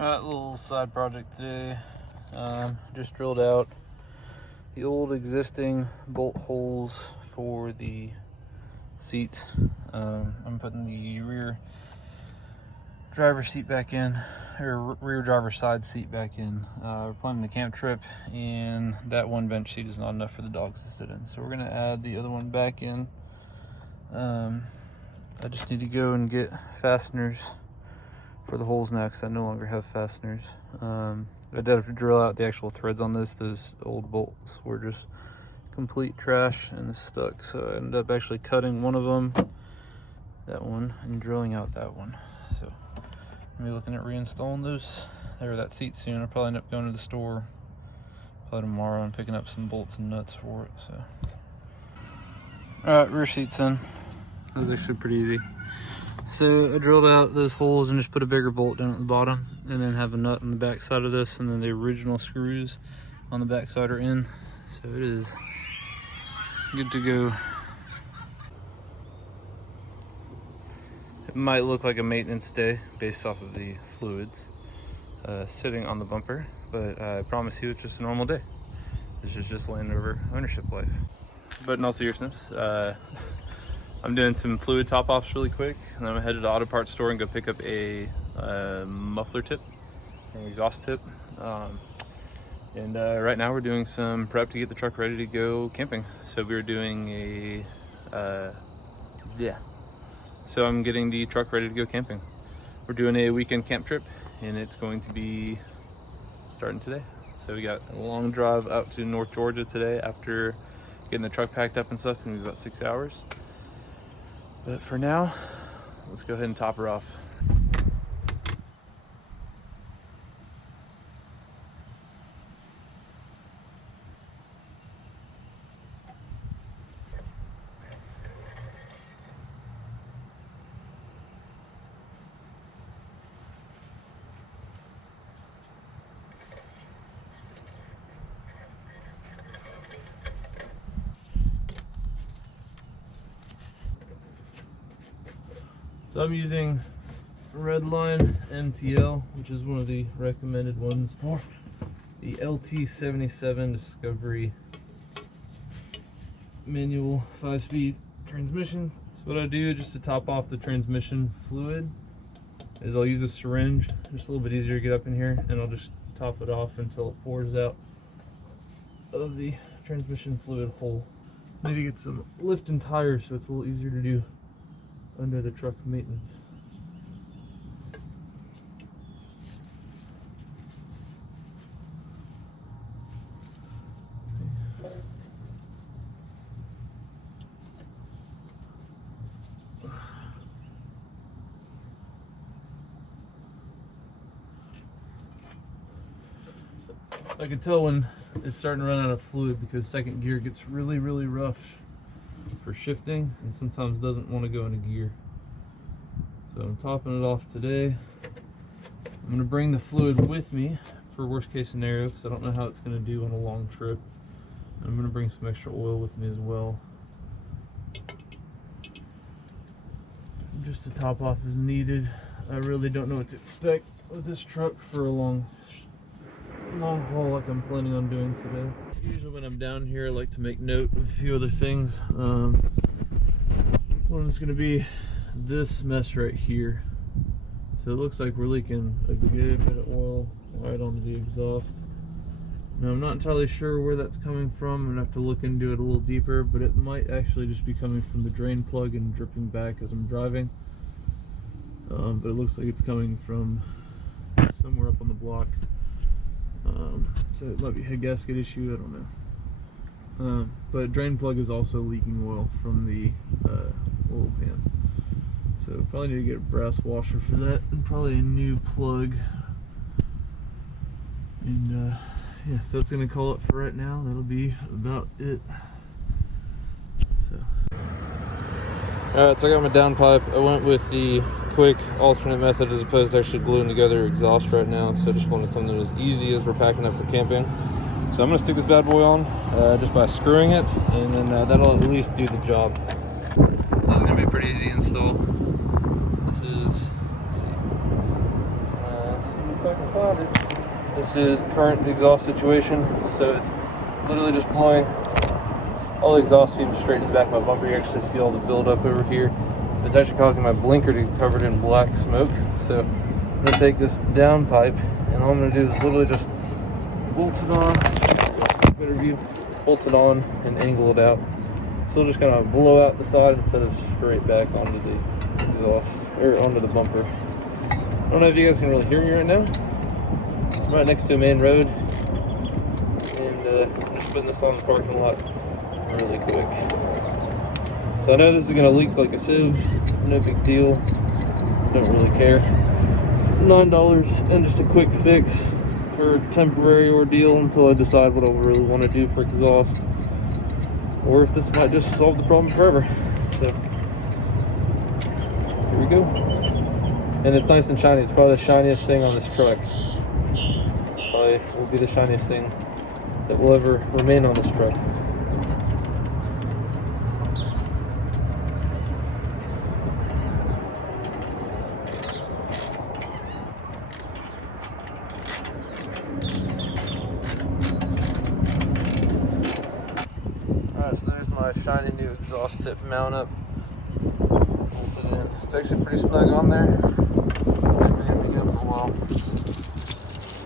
Alright, little side project today. Just drilled out the old existing bolt holes for the seat. I'm putting the rear driver's seat back in, or rear driver's side seat back in. We're planning a camp trip, and that one bench seat is not enough for the dogs to sit in, so we're gonna add the other one back in. I just need to go and get fasteners for the holes now, because I no longer have fasteners. I did have to drill out the actual threads on this. Those old bolts were just complete trash and stuck, so I ended up actually cutting one of them, that one, and drilling out that one. So I'm looking at reinstalling those, or that seat soon. I'll probably end up going to the store probably tomorrow and picking up some bolts and nuts for it. So all right, rear seats in. That was actually pretty easy. So I drilled out those holes and just put a bigger bolt down at the bottom, and then have a nut on the back side of this, and then the original screws on the back side are in. So it is good to go. It might look like a maintenance day based off of the fluids sitting on the bumper, but I promise you it's just a normal day. This is just Land Rover ownership life. But in all seriousness, I'm doing some fluid top offs really quick, and then I'm headed to the auto parts store and go pick up a muffler tip, an exhaust tip. Right now we're doing some prep to get the truck ready to go camping. So we're doing so I'm getting the truck ready to go camping. We're doing a weekend camp trip, and it's going to be starting today. So we got a long drive out to North Georgia today after getting the truck packed up and stuff. It's gonna be about 6 hours. But for now, let's go ahead and top her off. So I'm using Redline MTL, which is one of the recommended ones for the LT77 Discovery manual 5-speed transmission. So what I do just to top off the transmission fluid is I'll use a syringe, just a little bit easier to get up in here, and I'll just top it off until it pours out of the transmission fluid hole. Maybe get some lift and tires so it's a little easier to do under the truck maintenance. I can tell when it's starting to run out of fluid, because second gear gets really rough for shifting and sometimes doesn't want to go into gear. So I'm topping it off today. I'm going to bring the fluid with me for worst case scenario, because I don't know how it's going to do on a long trip. I'm going to bring some extra oil with me as well, just to top off as needed. I really don't know what to expect with this truck for a long haul like I'm planning on doing today. Usually when I'm down here I like to make note of a few other things. One of them's going to be this mess right here. So it looks like we're leaking a good bit of oil right onto the exhaust. Now I'm not entirely sure where that's coming from. I'm going to have to look into it a little deeper, but it might actually just be coming from the drain plug and dripping back as I'm driving. But it looks like it's coming from somewhere up on the block. So it might be a head gasket issue, I don't know. But drain plug is also leaking oil from the oil pan. So probably need to get a brass washer for that, and probably a new plug. And yeah, so it's gonna call it for right now. That'll be about it. So. Alright, so I got my downpipe. I went with the quick alternate method as opposed to actually gluing together exhaust right now. So I just wanted something as easy as we're packing up for camping. So I'm going to stick this bad boy on just by screwing it, and then that'll at least do the job. This is going to be a pretty easy install. This is, let's see, if I can find it. This is current exhaust situation, so it's literally just blowing all the exhaust fumes straight in the back of my bumper. You actually see all the buildup over here. It's actually causing my blinker to be covered in black smoke. So I'm gonna take this down pipe, and all I'm gonna do is literally just bolt it on, better view, bolt it on and angle it out. So it'll just kind of blow out the side instead of straight back onto the exhaust, or onto the bumper. I don't know if you guys can really hear me right now. I'm right next to a main road, and I'm just putting this on the parking lot really quick. So I know this is going to leak like a sieve, no big deal, don't really care. $9 and just a quick fix for a temporary ordeal until I decide what I really want to do for exhaust, or if this might just solve the problem forever. So here we go. And it's nice and shiny. It's probably the shiniest thing on this truck. Probably will be the shiniest thing that will ever remain on this truck. Alright, so there's my shiny new exhaust tip mount up. Bolted in. It's actually pretty snug on there. It's been in for a while.